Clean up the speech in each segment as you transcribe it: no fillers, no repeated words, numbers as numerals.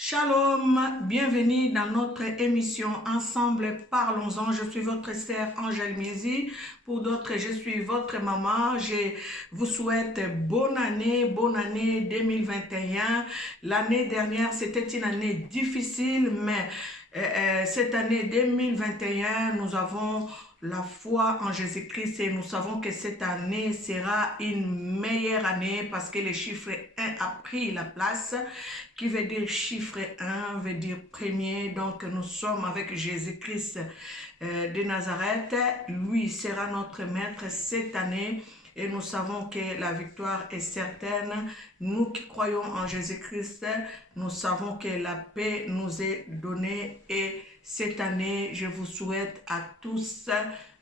Shalom, bienvenue dans notre émission Ensemble Parlons-en. Je suis votre sœur Angèle Miezi. Pour d'autres, je suis votre maman. Je vous souhaite bonne année 2021. L'année dernière, c'était une année difficile, mais cette année 2021, nous avons la foi en Jésus-Christ et nous savons que cette année sera une meilleure année parce que le chiffre 1 a pris la place, qui veut dire chiffre 1, veut dire premier. Donc nous sommes avec Jésus-Christ de Nazareth. Lui sera notre maître cette année. Et nous savons que la victoire est certaine. Nous qui croyons en Jésus-Christ, nous savons que la paix nous est donnée. Et cette année, je vous souhaite à tous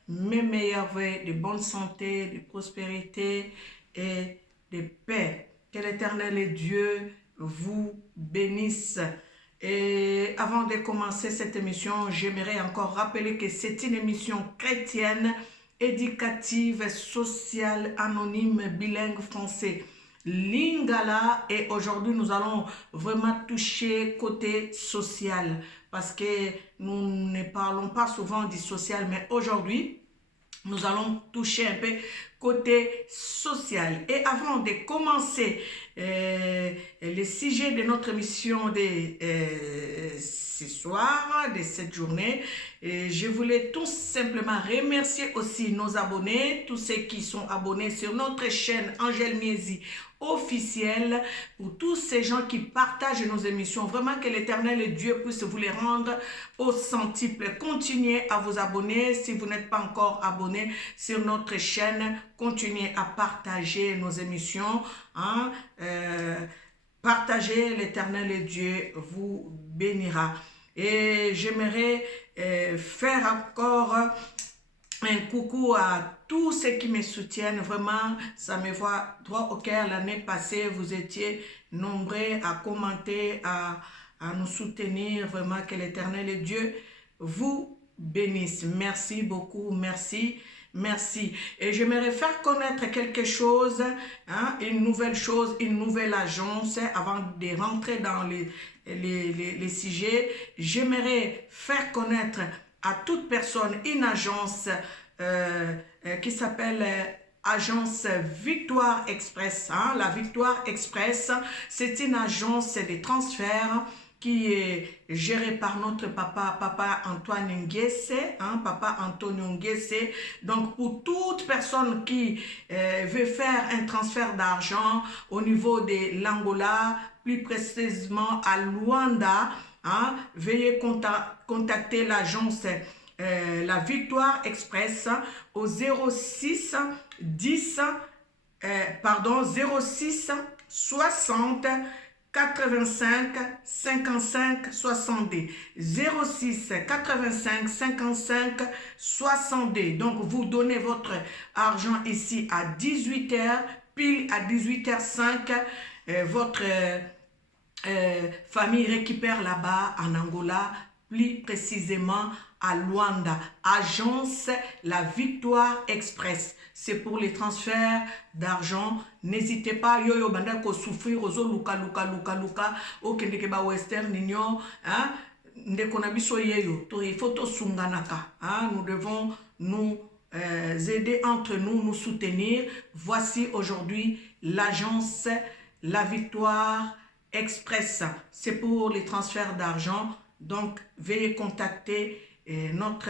mes meilleurs vœux de bonne santé, de prospérité et de paix. Que l'Éternel Dieu vous bénisse. Et avant de commencer cette émission, j'aimerais encore rappeler que c'est une émission chrétienne, éducative, sociale, anonyme, bilingue français, Lingala. Et aujourd'hui, nous allons vraiment toucher côté social parce que nous ne parlons pas souvent du social, mais aujourd'hui, nous allons toucher un peu côté social. Et avant de commencer le sujet de notre émission de ce soir, de cette journée, je voulais tout simplement remercier aussi nos abonnés, tous ceux qui sont abonnés sur notre chaîne Angèle Miezi officielle, pour tous ces gens qui partagent nos émissions. Vraiment que l'Éternel Dieu puisse vous les rendre au centuple. Continuez à vous abonner. Si vous n'êtes pas encore abonné sur notre chaîne, continuez à partager nos émissions. Partagez, l'Éternel Dieu vous bénira. Et j'aimerais faire encore un coucou à tous ceux qui me soutiennent. Vraiment, ça me voit droit au cœur. L'année passée, vous étiez nombreux à commenter, à nous soutenir. Vraiment, que l'Éternel Dieu vous bénisse. Merci beaucoup, merci. Merci. Et j'aimerais faire connaître quelque chose, une nouvelle chose, une nouvelle agence. Avant de rentrer dans les sujets, j'aimerais faire connaître à toute personne une agence qui s'appelle Agence Victoire Express. La Victoire Express, c'est une agence de transfert qui est géré par notre papa Antoine Nguesse, papa Antonio Nguesse. Donc pour toute personne qui veut faire un transfert d'argent au niveau de l'Angola, plus précisément à Luanda, veuillez contacter l'agence La Victoire Express au 06 60 85 55 62 06 85 55 62. Donc vous donnez votre argent ici à 18h, pile à 18h05, votre famille récupère là-bas en Angola, plus précisément à Luanda. Agence La Victoire Express. C'est pour les transferts d'argent. N'hésitez pas, yo banda ko souffrir ozo luka o kendeke ba Western Union, ndeko na biso yeyo to il faut to sunganaka, nous devons nous aider entre nous, nous soutenir. Voici aujourd'hui l'agence La Victoire Express. C'est pour les transferts d'argent. Donc veuillez contacter notre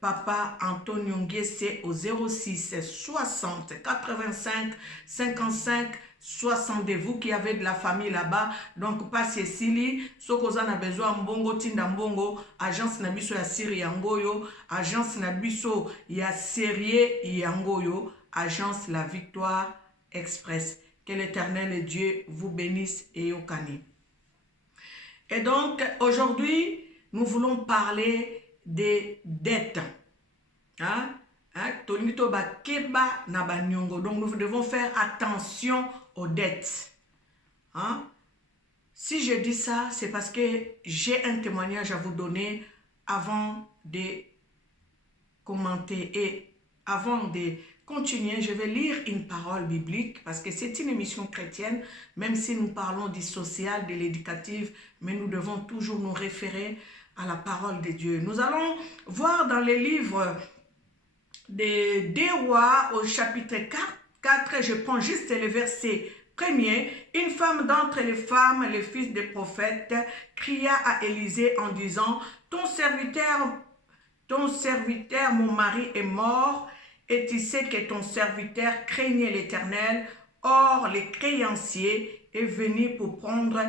papa Antonio Nguesse au 06 60 85 55 62. Vous qui avez de la famille là-bas, donc pas Cécilie, ce qu'on a besoin mbongo tinda mbongo, agence nabiso ya Siri yangoyo, agence nabiso ya Serie yangoyo, agence La Victoire Express. Que l'Éternel Dieu vous bénisse et au cani. Et donc aujourd'hui, nous voulons parler des dettes. Donc nous devons faire attention aux dettes. Si je dis ça, c'est parce que j'ai un témoignage à vous donner avant de commenter et avant de continuer, je vais lire une parole biblique parce que c'est une émission chrétienne, même si nous parlons du social, de l'éducatif, mais nous devons toujours nous référer à la parole de Dieu. Nous allons voir dans les livres des 2 Rois au chapitre 4, je prends juste le verset premier. Une femme d'entre les femmes, les fils des prophètes, cria à Élisée en disant, ton serviteur, mon mari est mort, et tu sais que ton serviteur craignait l'Éternel. Or, les créanciers est venu pour prendre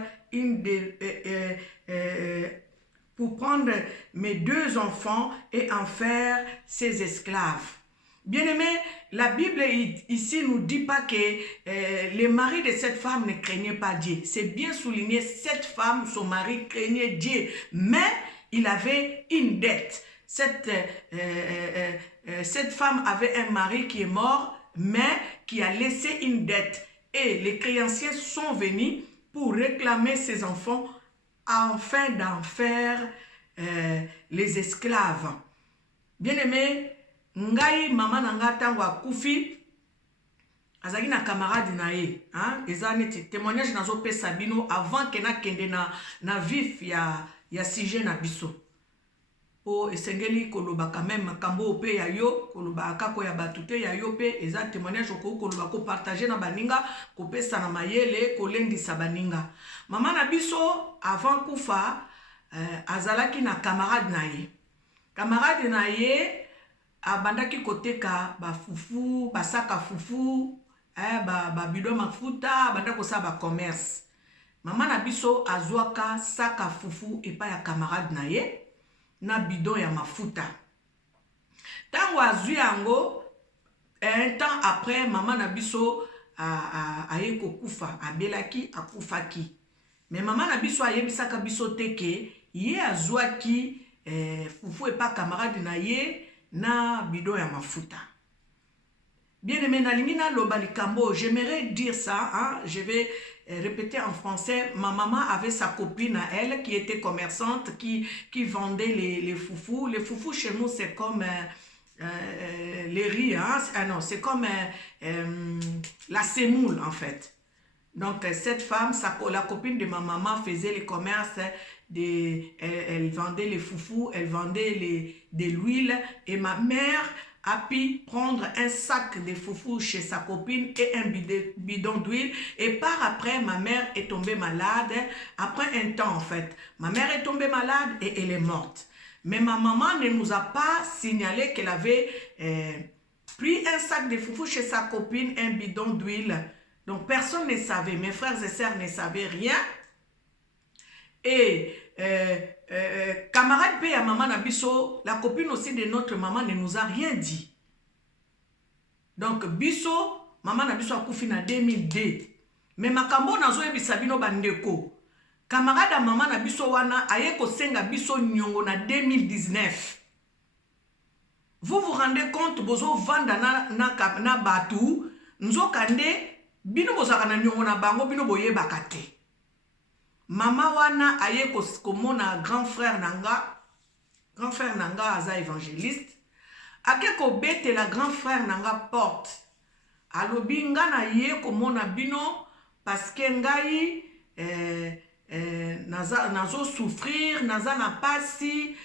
mes 2 enfants et en faire ses esclaves. Bien-aimés, la Bible ici nous dit pas que les maris de cette femme ne craignaient pas Dieu. C'est bien souligné, cette femme, son mari craignait Dieu, mais il avait une dette. Cette femme avait un mari qui est mort, mais qui a laissé une dette. Et les créanciers sont venus pour réclamer ses enfants afin d'en faire les esclaves. Bien-aimé, ngai mama nanga tango akufi azaki na camarade na ye, hein, eza neti témoignage nazo pesa bino avant que na kende na vif ya sujet na biso. Po esengeli koloba quand même makambo pe ya yo, koloba akako ya batute ya yo pe eza témoignage ko koloba ko partager na baninga, ko pesa na mayele, ko lendisa baninga. Mama na biso avant kufa azalaki na camarade na ye. Camarade na ye abandaki koteka ba fufu, basaka fufu, ba bidon mafuta, abanda kosa ba commerce. Mama na biso azwaka saka fufu epa ya camarade na ye na bidon ya mafuta. Tango azwi yango, un temps après mama na biso aye kokufa, abelaki akufaki. Mais mama na biso ayebisaka biso teke ye azwaki fufu epa camarade na ye na bidon ya mafuta. Bien aimé, nalingi na loba likambo, j'aimerais dire ça, hein? Je vais répéter en français. Ma maman avait sa copine à elle qui était commerçante, qui vendait les foufous. Les foufous chez nous, c'est comme les riz, hein? Ah non, c'est comme la semoule en fait. Donc cette femme, la copine de ma maman faisait les commerces, elle vendait les foufous, elle vendait de l'huile, et ma mère a pu prendre un sac de foufous chez sa copine et un bidon d'huile, et par après ma mère est tombée malade. Après un temps en fait, ma mère est tombée malade et elle est morte. Mais ma maman ne nous a pas signalé qu'elle avait pris un sac de foufous chez sa copine, un bidon d'huile. Donc personne ne savait, mes frères et sœurs ne savaient rien. Et camarade P à maman Nabiso, la copine aussi de notre maman, ne nous a rien dit. Donc biso, maman Nabiso a koufi na 2002. Mais makambo nazo ebisabino bandeko. Camarade à maman Nabiso wana aye ko senga biso nyongo na 2019. Vous vous rendez compte, bozo vanda na batu, nzo kande bino bozaka na nyongo na bango bino boye bakate. Mama wana aye komona grand frère nanga aza évangéliste. Ake ko bete la grand frère nanga porte. Alobi nga na ye komona bino parce que ngai nazo souffrir, naza na pasi,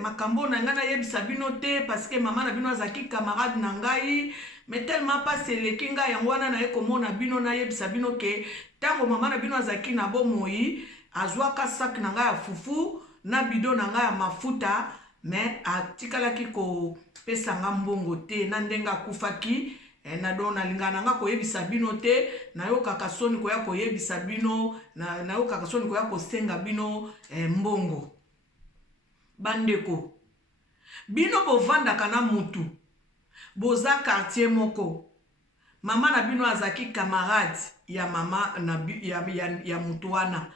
makambo na nga na yebisa bino te parce que mama na bino azaki camarade na ngai. Mais tellement pas c'est le kinga yangwana na ekomona bino na yebisa bino ke tango mama na bino azaki na bomoi azwaka sak na nga ya fufu na bidon na nga ya mafuta, mais atikalaki ko pesa nga mbongo te na ndenga kufaki na dona lingana nga ko yebisa bino te na yo kakasoni ko ya ko yebisa bino na yo kakasoni ko ya ko senga bino mbongo. Bandeko bino bovanda kana mutu boza quartier moko, mama na bino azaki camarade ya mama na ya mutuana.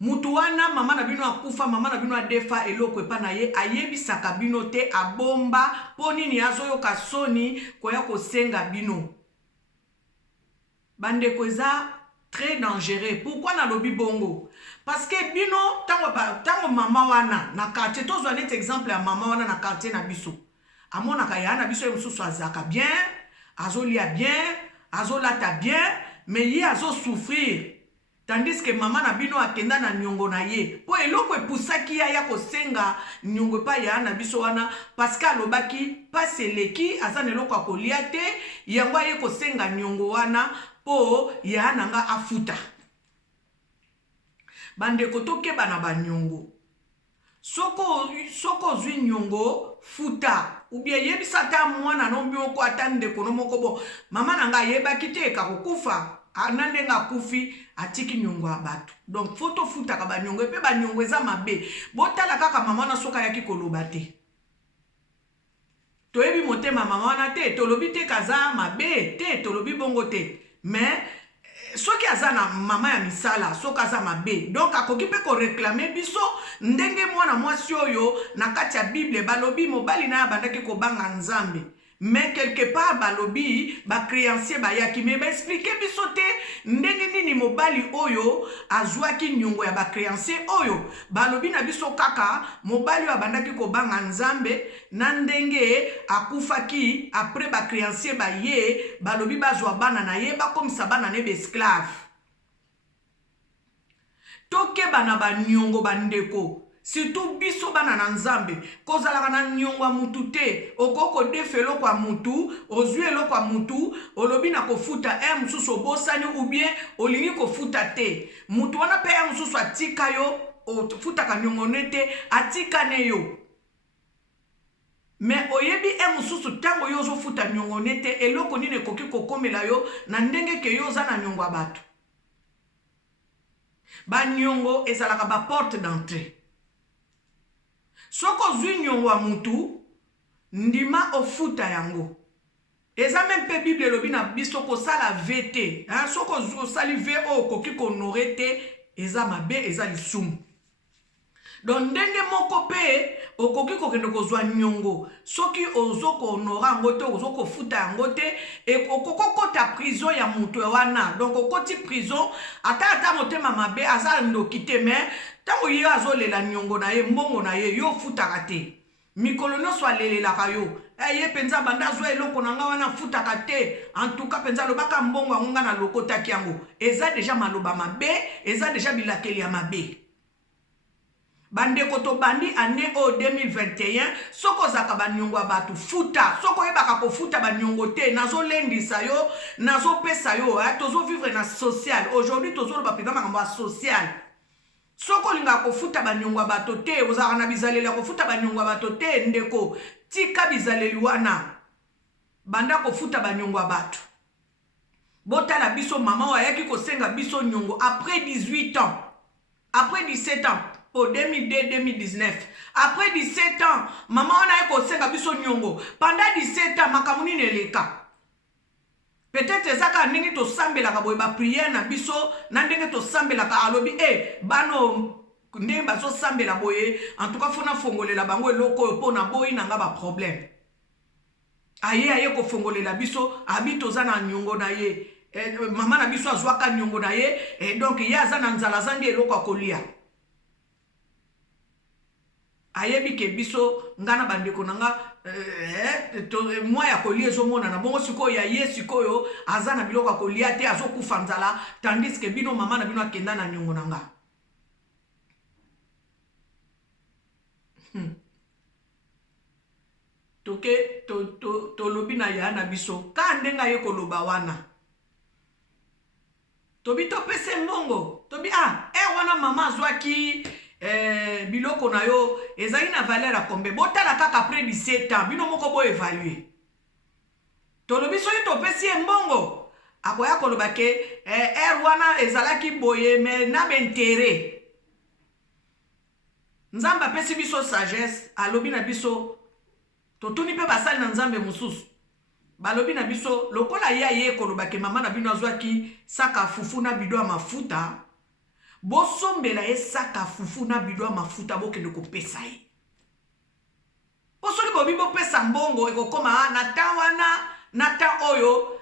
Mutuana mama na bino akufa, mama na bino adefa eloko epa na ye ayebisaka bino te, abomba po nini azoyoka soni koya kosenga bino. Bandeko eza très dangereux. Pourquoi na lobi bongo? Parce que bino tango mama wana na quartier, tozwa net exemple ya mama wana na quartier na biso. Amona kaya na biso mususu azaka bien, azolia bien, azolata bien, mais ye azo souffrir. Tandis que maman na bino akenda na nyongo na ye. Po eloko epusaki ya kosenga nyongo pa ya na biso wana parce que alobaki pas eleki aza eloko akolia te yango ye kosenga nyongo wana po ya nanga afuta. Bandeko tokeba na banyongo. Soko zwi nyongo futa ou bien yebisa ta mwana no bioko atande kono moko bo mama nanga yebaki te ka kokufa anandenga kufi atiki nyongo abatu. Donc photo futa ka banyongo pe banyongo eza mabe. Botala kaka mama na soka yaki koloba te. Toyebi motema mama na te tolobi te kaza mabe te tolobi bongo te. Mais soki aza na mama ya misala soka aza mabe. Donc akoki pe ko réclamer biso ndenge mwana mwasi oyo na kati ya Bible balobi mobali na bandaki ko banga nzambe. Mais quelque part balobi ba créancier ba yaki me ba expliquer biso te ndenge nini mobali oyo azwaki nyongo ya ba créancier oyo balobi na biso kaka mobali wa bandaki ko banga nzambe na ndenge akufaki après ba créancier ba ye balobi bazwa bana na ye ba komisa bana ne be esclave. Toke bana ba nyongo bandeko surtout biso bana na nzambe kozalaka na nyongo mutu te okoko defelo kwa mutu ozwi eloko mutu olobi na kofuta mususu obosani ou bien olingi kofuta te mutu wana pe mususu atika yo ofuta ka nyongo nete atika ne yo. Mais oyebi mususu tango yo ozofuta nyongo nete eloko nini ekoki kokomela yo na ndenge ke yo za na nyongo abatu. Ba nyongo ezalaka ba porte d'entrée. Soko zwi nyongo wa mutu ndima ofuta yango. Eza même pe Bible lobi na biso ko sala vete. Soko sali ve o koki konore te eza mabe eza lisumu. Donc ndenge moko pe okoki kokende kozwa nyongo soki ozoko honora ngo te ozoko futa yango te okoko kota prison ya mutu wana. Donc okoti prison ata motema mabe aza ndoki te mais tango ye azolela nyongo na ye mbongo na ye yo futaka te. Mikolo nyonso alelelaka yo ye penza banda zwa eloko na nga wana futaka te. En tout cas penza lobaka mbongo yango nga na lokotaki yango eza deja maloba mabe eza deja bilakeli ya mabe. Bandeko to bandi année au 2021 soko zaka banyongo abatu futa soko yebaka ko futa banyongo te nazo lendisa yo nazo pesa yo tozo vivre na social. Aujourd'hui tozo loba peza makambo social. Soko linga ko futa banyongo abato te ozaka na bizalela ko futa banyongo abato te ndeko tika bizaleli wana banda ko futa banyongo abato. Botala biso mama wa yaki ko senga biso nyongo après 18 ans après 17 ans au 2002-2019. Après 17 ans, maman on a kosenga biso nyongo. Pendant 17 ans, makamuni neleka. Peut-être ezaka ndenge to sambela ka boye ba prière na biso, na ndenge to sambela ka alobi bano ndenge bazo sambela boye, en tout cas fona fongolela bango eloko po na boye nanga ba problème. Aye ko fongolela biso, abito za na nyongo na ye. Maman na biso azwaka nyongo na ye, et donc ye azana nzala zangi eloko akolia. Ayebi ke biso ngana bandeko nanga mwa ya kolia ezomona na bongo sikoyo ya ye sikoyo aza na biloko akolia te azokufa nzala tandis ke bino mama na bino akenda na nyongo nanga. Toke to lobi na ya na biso ka ndenga ye koloba wana tobi to pese mbongo tobi wana mama azwaki biloko na yo ezali na valeur a combien botala kaka après 17 ans bino moko bo évaluer tolobi soki topesi ye mbongo akoya koloba ke wana ezalaki boye mais na bentere nzambe apesi biso sagesse alobi na biso totuni pe basali na nzambe mosusu balobi na biso lokola ye koloba ke mama na bino azwaki saka fufu na bido ya mafuta bosombela saka fufu na bido ya mafuta bokende kopesa ye. Posoli bobi bopesa mbongo ekokoma nata wana nata oyo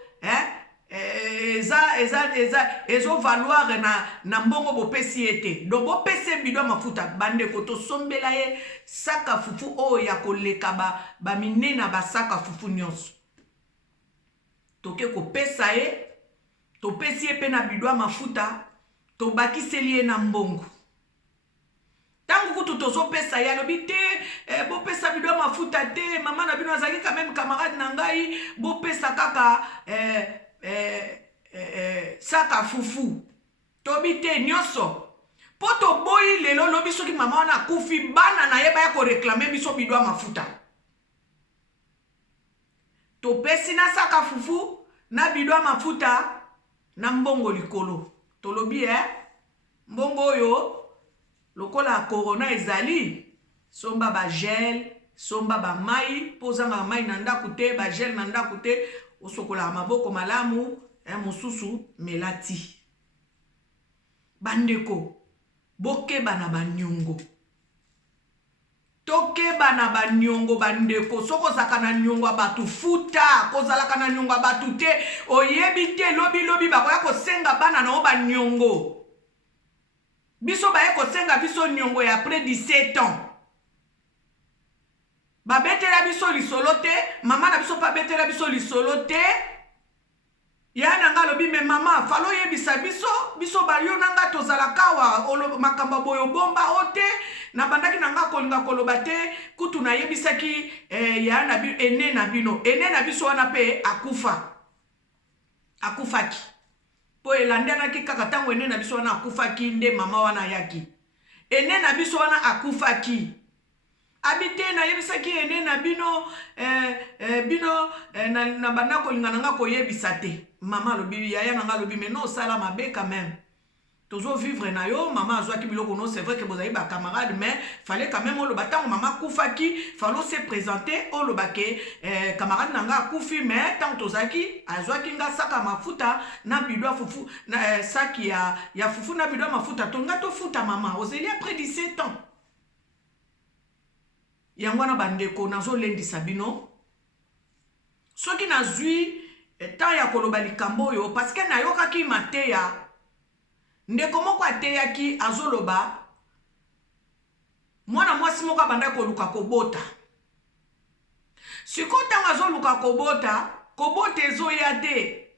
ezo valoir na mbongo bopesi ete. Donc bopese bido ya mafuta bandeko tosombela ye saka fufu oyo ya koleka ba minena ba saka fufu nyonso. toke kopesa ye, topesi ye pe na bidwa mafuta, tobakiseli ye na mbongo. Tango kutu tozopesa ye alobi te, bopesa bidwa mafuta te, mama na bino azali quand même camarade na ngai, bopesa kaka saka fufu. Tobi te nyonso. Poto boyi lelo lobi soki mama wana kufi bana na yeba ya ko réclamer biso bidwa mafuta. Topesi na saka fufu na bidwa mafuta na mbongo likolo. Tolobi mbongo oyo lokola corona ezali somba ba gel, somba ba mai, pozanga mai na ndaku te, ba gel na ndaku te, osokola maboko malamu, mosusu melati. Bandeko, bokeba na banyongo. Tokeba na banyongo bandeko, soko zaka na nyongo abatu futa, kozalaka na nyongo abatu te, oyebi te lobi bakoya kosenga bana na o banyongo. Biso baye kosenga biso nyongo ya près 17 ans. Babetela biso lisolo te, mama na biso pa betela biso lisolo te. Ya nanga lobi me mama falo yebisa biso bayo nanga tozalaka wa makamba boyo bomba ote na bandaki nanga kolinga koloba te kutu na yebisaki ya na bi ene na bino ene na biso wana pe akufaki po elandana ki kaka tango ene na biso wana akufaki nde mama wana yaki ene na biso wana akufaki abite na yebisaki ene na bino na banda kolinga nanga koyebisa te. Maman lobi yaya nanga lobi mais non ça la mabe quand même. Tozo vivre na yo maman azwaki biloko no c'est vrai que bozayi ba camarade mais fallait quand même o loba tango maman kufaki fallait se présenter o loba ke camarade nanga kufi mais tango tozaki azwaki nga saka mafuta na bidwa fufu na saki ya fufu na bidwa mafuta tonga to futa maman ozeli après 17 ans. Yango na bandeko nazo lendisa bino soki nazwi ta ya koloba likambo yo parce que nayokaki mateya ndeko moko ateyaki azoloba mwana mwasi moko abanda koluka kobota siko ntango azoluka kobota ezoya te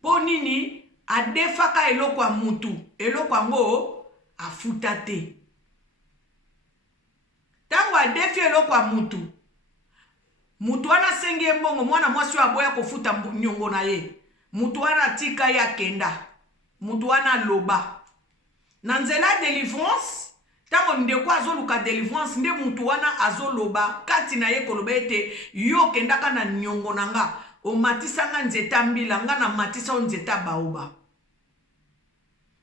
mpo nini adefaka eloko ya mutu eloko yango afuta te tango adefi eloko ya mutu wana sengi mbongo mwana mwasi aboya kofuta nyongo na ye mutu wana tika ya kenda mutu wana loba na nzela délivrance tango ndeko azoluka délivrance nde mutu wana azoloba kati na ye koloba ete yo kendaka na nyongo nanga omatisanga nzeta mbila nga na matisa nzeta baoba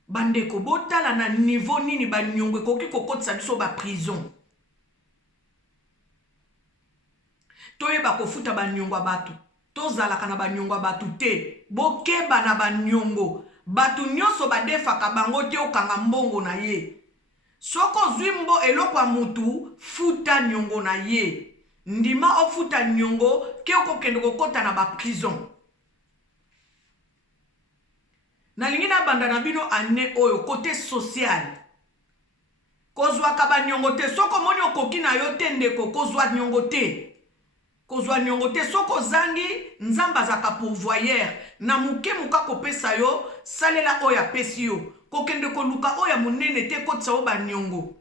bandeko botala na niveau nini banyongo ekoki kokotisa biso ba prison. Toyeba kofuta banyongo batu tozalaka na banyongo batu te bokeba na banyongo batu nyonso badefaka bango te okanga mbongo na ye soko zwimbo eloko mutu futa nyongo na ye ndima ofuta nyongo ke okokende kokota na ba prison. Nalingi na banda na bino ane oyo côté social kozwaka banyongo te soko moni okoki na yo te ndeko kozwa nyongo te. Kozwa nyongo te soko zangi nzamba zaka pourvoyeur na muke muka kopesa yo salela oya pesi yo kokende koluka oya munene te kotsa o banyongo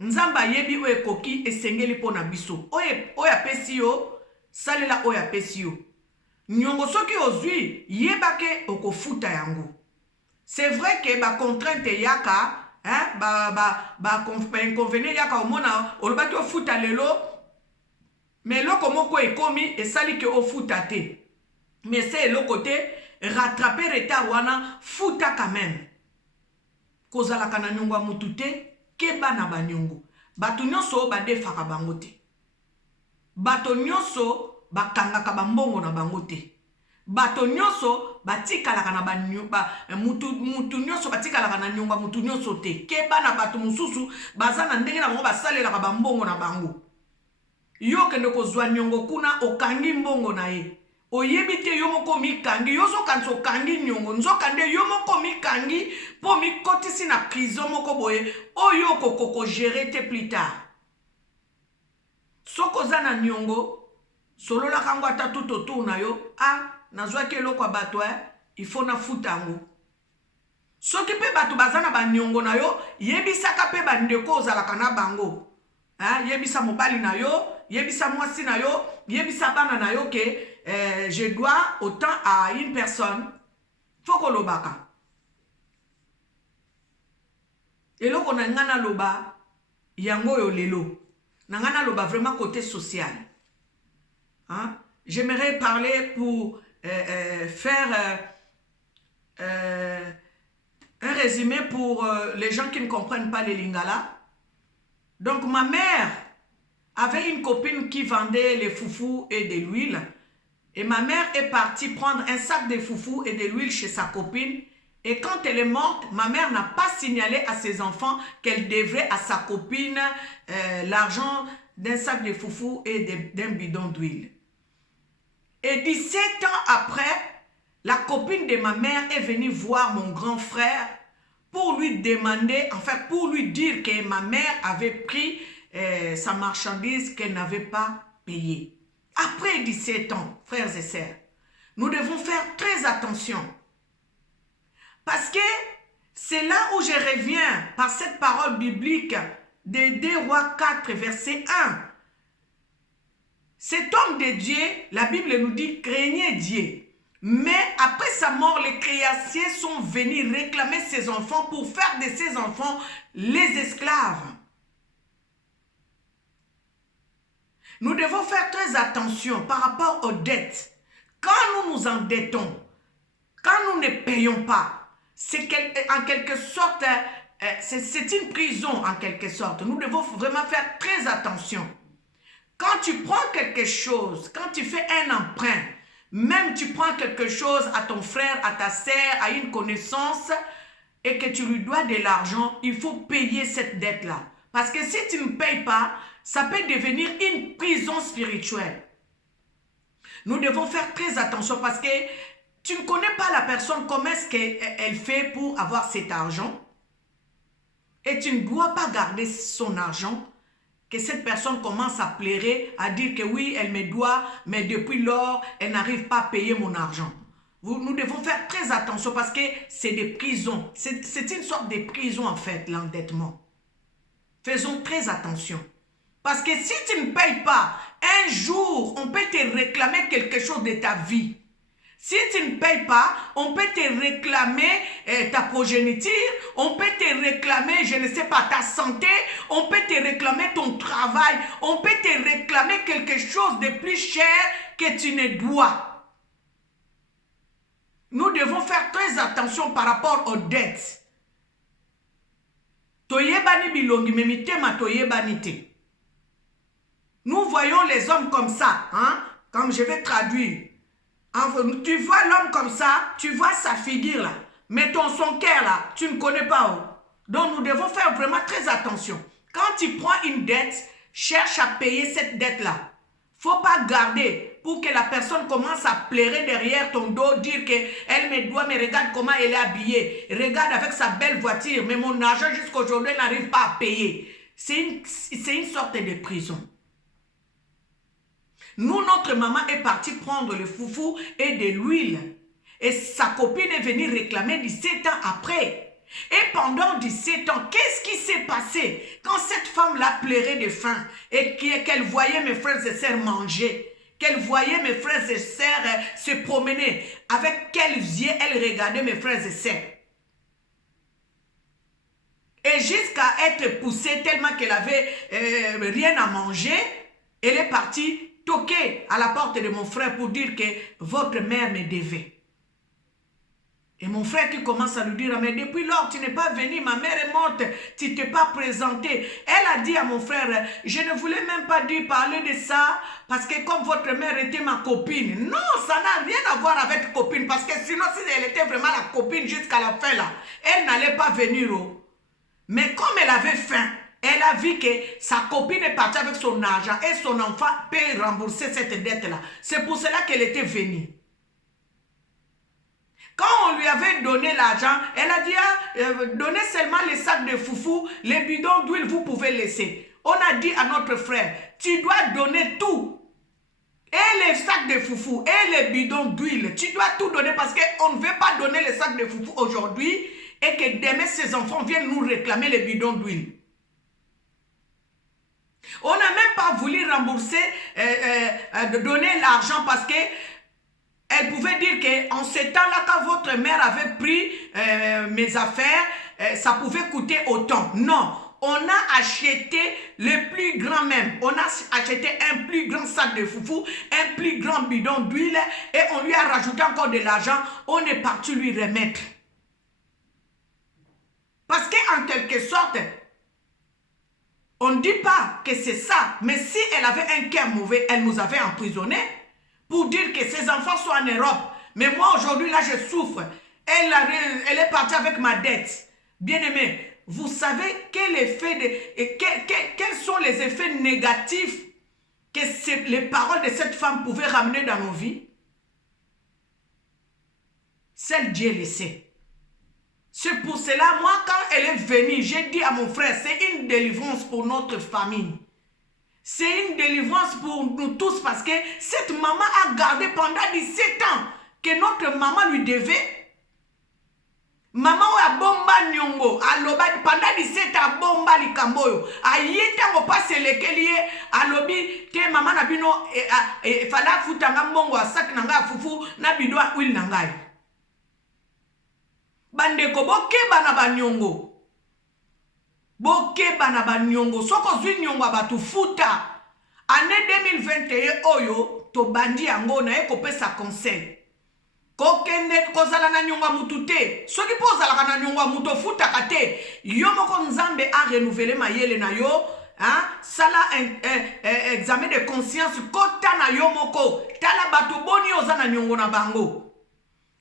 nzamba yebi oye koki esengeli pona biso oya pesi yo salela oya pesi yo nyongo soki ozwi yebake okofuta yango. C'est vrai que ba contrainte yaka ba inconvénient yaka omona olobaki ofuta lelo mais loko moko ekomi esali ke ofuta te mais c'est le côté rattraper retard wana futa quand même kozalaka na nyongo mutu te keba na banyongo bato nyonso badefaka bango te bato nyonso bakangaka bambongo na bango te bato nyonso batikalaka na mutu nyonso batikalaka na nyongo mutu nyonso te keba na bato mususu baza na ndenge na bango basalelaka bambongo na bango. Yo kende kozwa nyongo kuna okangi mbongo na ye oyebi te yo moko mikangi yo zokanisa okangi nyongo nzokande yo moko mikangi po mikotisi na prison moko boye oyo okoko gérer te plus tard soko za na nyongo Solo la kangwata tout autour na yo. Ah, nazwa ke lo kwa bato il faut na futango. Soki pe bato bazana ba nyongo na yo, yebisaka pe ba ndeko ozalaka na bango. Yebisa mobali na yo, yebisa mwasi na yo, yebisa bana na yo ke je dois autant à une personne. Faut que lobaka. Eloko na ngana loba yango yo lelo. Na ngana loba vraiment côté social. J'aimerais parler pour faire un résumé pour les gens qui ne comprennent pas les lingala. Donc ma mère avait une copine qui vendait les foufous et de l'huile. Et ma mère est partie prendre un sac de foufous et de l'huile chez sa copine. Et quand elle est morte, ma mère n'a pas signalé à ses enfants qu'elle devrait à sa copine l'argent d'un sac de foufous et d'un bidon d'huile. Et 17 ans après, la copine de ma mère est venue voir mon grand frère pour lui demander, en fait, pour lui dire que ma mère avait pris sa marchandise qu'elle n'avait pas payée. Après 17 ans, frères et sœurs, nous devons faire très attention. Parce que c'est là où je reviens par cette parole biblique de 2 Rois 4, verset 1. Cet homme de Dieu, la Bible nous dit, craignait Dieu. Mais après sa mort, les créanciers sont venus réclamer ses enfants pour faire de ses enfants les esclaves. Nous devons faire très attention par rapport aux dettes. Quand nous nous endettons, quand nous ne payons pas, c'est en quelque sorte, c'est une prison en quelque sorte. Nous devons vraiment faire très attention. Quand tu prends quelque chose, quand tu fais un emprunt, même tu prends quelque chose à ton frère, à ta sœur, à une connaissance, et que tu lui dois de l'argent, il faut payer cette dette-là. Parce que si tu ne payes pas, ça peut devenir une prison spirituelle. Nous devons faire très attention parce que tu ne connais pas la personne, comment est-ce qu'elle fait pour avoir cet argent. Et tu ne dois pas garder son argent. Que cette personne commence à pleurer, à dire que oui, elle me doit, mais depuis lors, elle n'arrive pas à payer mon argent. Nous devons faire très attention parce que c'est des prisons. C'est une sorte de prison en fait, l'endettement. Faisons très attention. Parce que si tu ne payes pas, un jour, on peut te réclamer quelque chose de ta vie. Si tu ne payes pas, on peut te réclamer ta progéniture, on peut te réclamer, je ne sais pas, ta santé, on peut te réclamer ton travail, on peut te réclamer quelque chose de plus cher que tu ne dois. Nous devons faire très attention par rapport aux dettes. Toyebani bilongi memitema toyebani te. Nous voyons les hommes comme ça, hein, comme je vais traduire. Tu vois l'homme comme ça, tu vois sa figure là, mais son cœur là, tu ne connais pas. Oh. Donc nous devons faire vraiment très attention. Quand tu prends une dette, cherche à payer cette dette-là. Faut pas garder pour que la personne commence à pleurer derrière ton dos, dire qu'elle me doit, mais regarde comment elle est habillée. Regarde avec sa belle voiture, mais mon argent jusqu'à aujourd'hui n'arrive pas à payer. C'est une sorte de prison. Nous, notre maman est partie prendre le foufou et de l'huile. Et sa copine est venue réclamer 17 ans après. Et pendant 17 ans, qu'est-ce qui s'est passé quand cette femme-là pleurait de faim et qu'elle voyait mes frères et sœurs manger, qu'elle voyait mes frères et sœurs se promener, avec quels yeux elle regardait mes frères et sœurs. Et jusqu'à être poussée tellement qu'elle avait rien à manger, elle est partie toquer à la porte de mon frère pour dire que votre mère me devait. Et mon frère qui commence à lui dire, mais depuis lors tu n'es pas venu, ma mère est morte, tu ne t'es pas présenté. Elle a dit à mon frère, je ne voulais même pas dire parler de ça, parce que comme votre mère était ma copine. Non, ça n'a rien à voir avec copine, parce que sinon si elle était vraiment la copine jusqu'à la fin là, elle n'allait pas venir. Oh. Mais comme elle avait faim, elle a vu que sa copine est partie avec son argent et son enfant peut rembourser cette dette-là. C'est pour cela qu'elle était venue. Quand on lui avait donné l'argent, elle a dit, donnez seulement les sacs de foufou, les bidons d'huile, vous pouvez laisser. On a dit à notre frère, tu dois donner tout. et les sacs de foufou, et les bidons d'huile. Tu dois tout donner parce qu'on ne veut pas donner les sacs de foufou aujourd'hui et que demain, ces enfants viennent nous réclamer les bidons d'huile. On n'a même pas voulu rembourser, de donner l'argent parce que elle pouvait dire qu'en ce temps-là, quand votre mère avait pris mes affaires, ça pouvait coûter autant. Non, on a acheté le plus grand même. On a acheté un plus grand sac de foufou, un plus grand bidon d'huile et on lui a rajouté encore de l'argent. On est parti lui remettre. Parce qu'en quelque sorte, on ne dit pas que c'est ça, mais si elle avait un cœur mauvais, elle nous avait emprisonnés pour dire que ses enfants sont en Europe. Mais moi, aujourd'hui, là, je souffre. Elle est partie avec ma dette. Bien-aimé, vous savez quels sont les effets négatifs que les paroles de cette femme pouvaient ramener dans nos vies? Seul Dieu le sait. C'est pour cela, moi, quand elle est venue, j'ai dit à mon frère, c'est une délivrance pour notre famille. C'est une délivrance pour nous tous parce que cette maman a gardé pendant 17 ans que notre maman lui devait. Maman a bomba nyongo, pendant 17 ans, bomba likamboyo. A yeta ngo passe lekelie, a lobi, te maman na bino, fala futanga mbongo, a sak nanga fufu, na bido a huile nangai. Bandeko bokeba na banyongo. Bokeba na banyongo. Soko zwi nyongo abatu futa. Année 2021 oyo, to bandi yango na eko pesa conseil. Kokende kozala na nyongo mutu te. Soki po ozalaka na nyongo mutu futa kate. Yo moko nzambe a renouvelé mayele na yo. Sala examen de conscience. Kota na yo moko. Tala batu boni oza na nyongo na bango.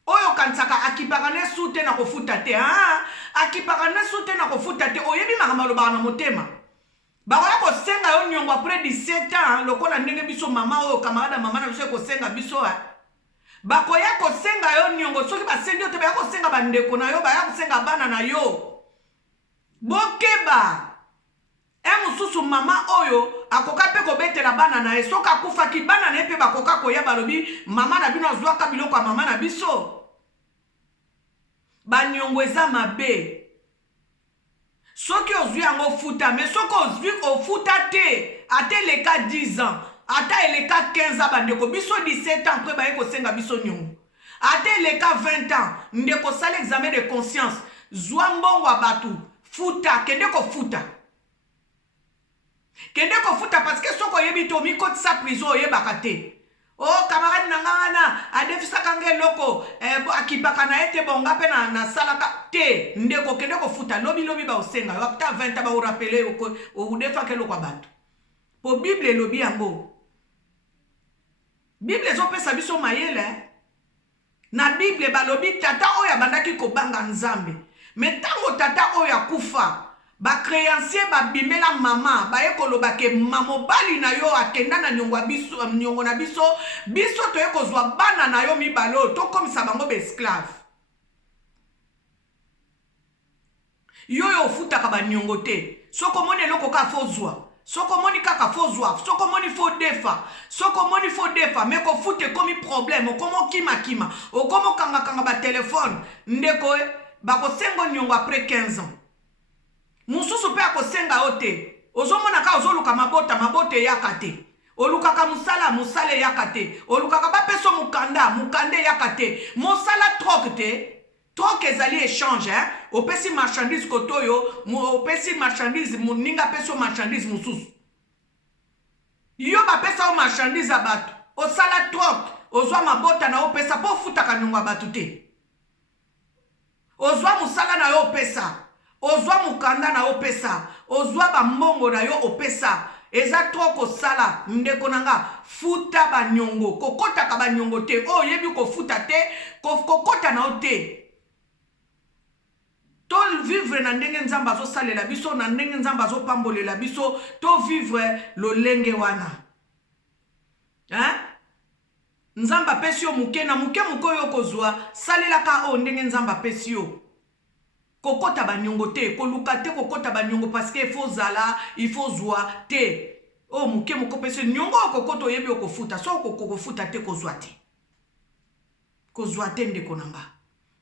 Oyo kansaka akipakane sute na kofuta te. Akipakane sute na kofuta te. Oyebi makamalo baka na motema. Bakoya kosenga yo nyongo après 17 ans. Lokola ndenge biso mama oyo kamarada mama na biso kosenga biso. Bakoya kosenga yo nyongo. Soki basendi yo te baya kosenga bandeko na yo. Baya kosenga bana na yo. Bokeba. Mususu mama oyo akoka pe kobetela bana na ye. Soka kufa ki bana na ye pe bakoka koya balobi. Mama na bino azwaka biloko ya mama na biso. Banyongo eza mabe. Soki ozwi yango futa, mais soki ozwi ofuta te, ate leka 10 ans, ata eleka 15 ans bandeko, biso 17 ans après baye kosenga biso nyongo. Ate leka 20 ans, ndeko sala examen de conscience, zwa mbongo wa batu, futa, kende ko futa. Kende ko futa parce que soko yebi to mi kote sa prison oyebaka te. Oh, camarade nangana, adefisa kange loko, akibaka na ete bonga pe na salaka te, ndeko kende ko futa, lobi ba osenga, wakta 20 ba ou rappele, ou defa ke loko abatu. Po Bible lobi yango. Bible zo pesa biso mayele, na Bible ba lobi tata oya bandaki ko banga nzambe. Mais tango tata oya kufa, ba créancier ba bimela mama ba ekoloba ke mamobali na yo akenda na nyongo biso nyongo na biso biso to ekozwa bana na yo mibalo to komisa bango be esclave yo ofutaka ba nyongo te soko moni eloko ka fozwa soko moni kaka fozwa soko moni fo defa soko moni fo defa me ko fute komi problème okomo kima okomo kanga ba téléphone ndeko ba ko sengo nyongo après 15 ans. Mususu pe akosenga ote. Ozomona ka ozoluka mabote yakate. Olukaka musale yakate. Olukaka ba peso mukande yakate. Mosala troc te. Troc ezali échange opesi marchandise kotoyo, opesi marchandise muninga peso marchandise mususu. Yo ba pesa o marchandise abatu. Osala troc, ozwa mabota na opesa po futa kanongo abatu te. Ozwa musala na yo opesa. Ozwa mukanda na opesa, ozwa ba mbongo na yo opesa, eza troko sala, ndeko nanga, futa ba nyongo, kokota ka ba nyongo te, oh yebi ko futa te, kokota na ote. To vivre na ndenge nzamba zo sale la biso, na ndenge nzamba zo pambole la biso, to vivre lo lenge wana. Nzamba pesio muke na muke yo kozwa, sale la ka o ndenge nzamba pesio. Kokota banyongo te, koluka te kokota banyongo parce que il faut zala, il faut zwa te. Oh, muke moko pese nyongo kokoto yebi okofuta. So kokofuta te kozwa te. Kozwa te ndeko nanga.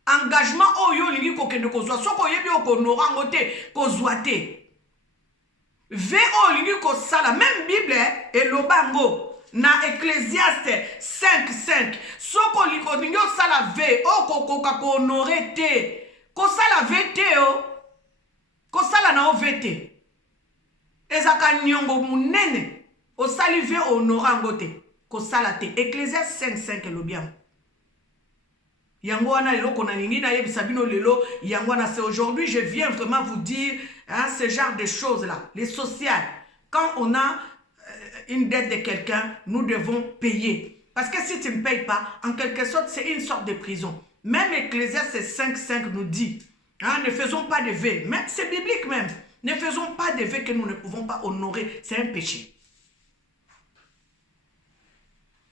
Engagement oyo lingi kokende kozwa. So koyebi okonorango te kozwa te. Ve o lingi kosala. Même Bible elobango. Na Ecclésiaste 5:5. Soko lingi osala ve o kokoka ko honore te. Kosala ve te o. Kosala na o ve te. Ezaka nyongo munene. Osali ve honorango te. Kosala te. Ecclésiaste 5:5 elobiam. Yango wana lelo kona ningi na yebi sabino lelo. Yango wana c'est aujourd'hui je viens vraiment vous dire hein, ce genre de choses là. Les sociales. Quand on a une dette de quelqu'un, nous devons payer. Parce que si tu ne payes pas, en quelque sorte, c'est une sorte de prison. Même Ecclésiaste 5:5 nous dit, hein, ne faisons pas de vœux. Mais c'est biblique même. Ne faisons pas de vœux que nous ne pouvons pas honorer. C'est un péché.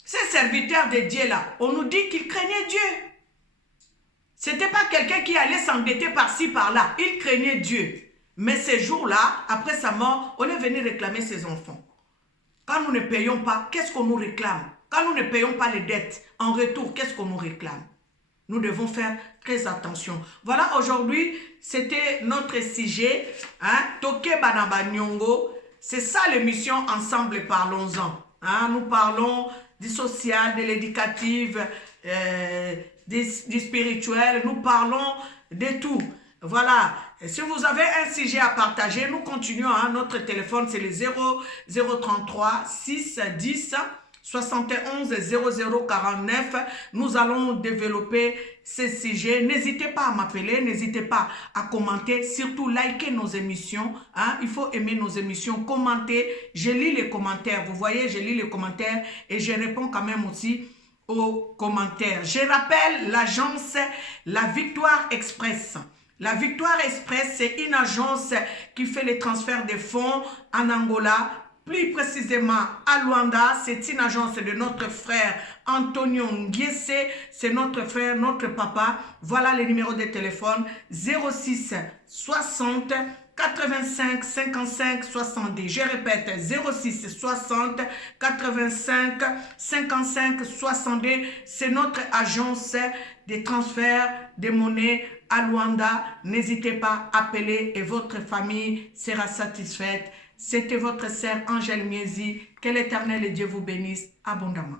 Ces serviteurs de Dieu là, on nous dit qu'ils craignaient Dieu. Ce n'était pas quelqu'un qui allait s'endetter par-ci, par-là. Il craignait Dieu. Mais ces jours-là, après sa mort, on est venu réclamer ses enfants. Quand nous ne payons pas, qu'est-ce qu'on nous réclame? Quand nous ne payons pas les dettes, en retour, qu'est-ce qu'on nous réclame? Nous devons faire très attention. Voilà, aujourd'hui, c'était notre sujet. Hein? Toke Banaba Nyongo. C'est ça l'émission Ensemble, parlons-en. Hein? Nous parlons du social, de l'éducatif, du spirituel. Nous parlons de tout. Voilà. Et si vous avez un sujet à partager, nous continuons. Hein? Notre téléphone, c'est le 033 610 71 0049. Nous allons développer ces sujets. N'hésitez pas à m'appeler, n'hésitez pas à commenter, surtout liker nos émissions. Hein? Il faut aimer nos émissions, commenter. Je lis les commentaires. Vous voyez, je lis les commentaires et je réponds quand même aussi aux commentaires. Je rappelle l'agence La Victoire Express. La Victoire Express, c'est une agence qui fait les transferts de fonds en Angola, plus précisément à Luanda. C'est une agence de notre frère Antonio Nguesse, c'est notre frère, notre papa. Voilà les numéros de téléphone 06 60 85 55 70. Je répète 06 60 85 55 62. C'est notre agence de transfert de monnaie à Luanda. N'hésitez pas à appeler et votre famille sera satisfaite. C'était votre sœur Angèle Miezi. Que l'Éternel et Dieu vous bénisse abondamment.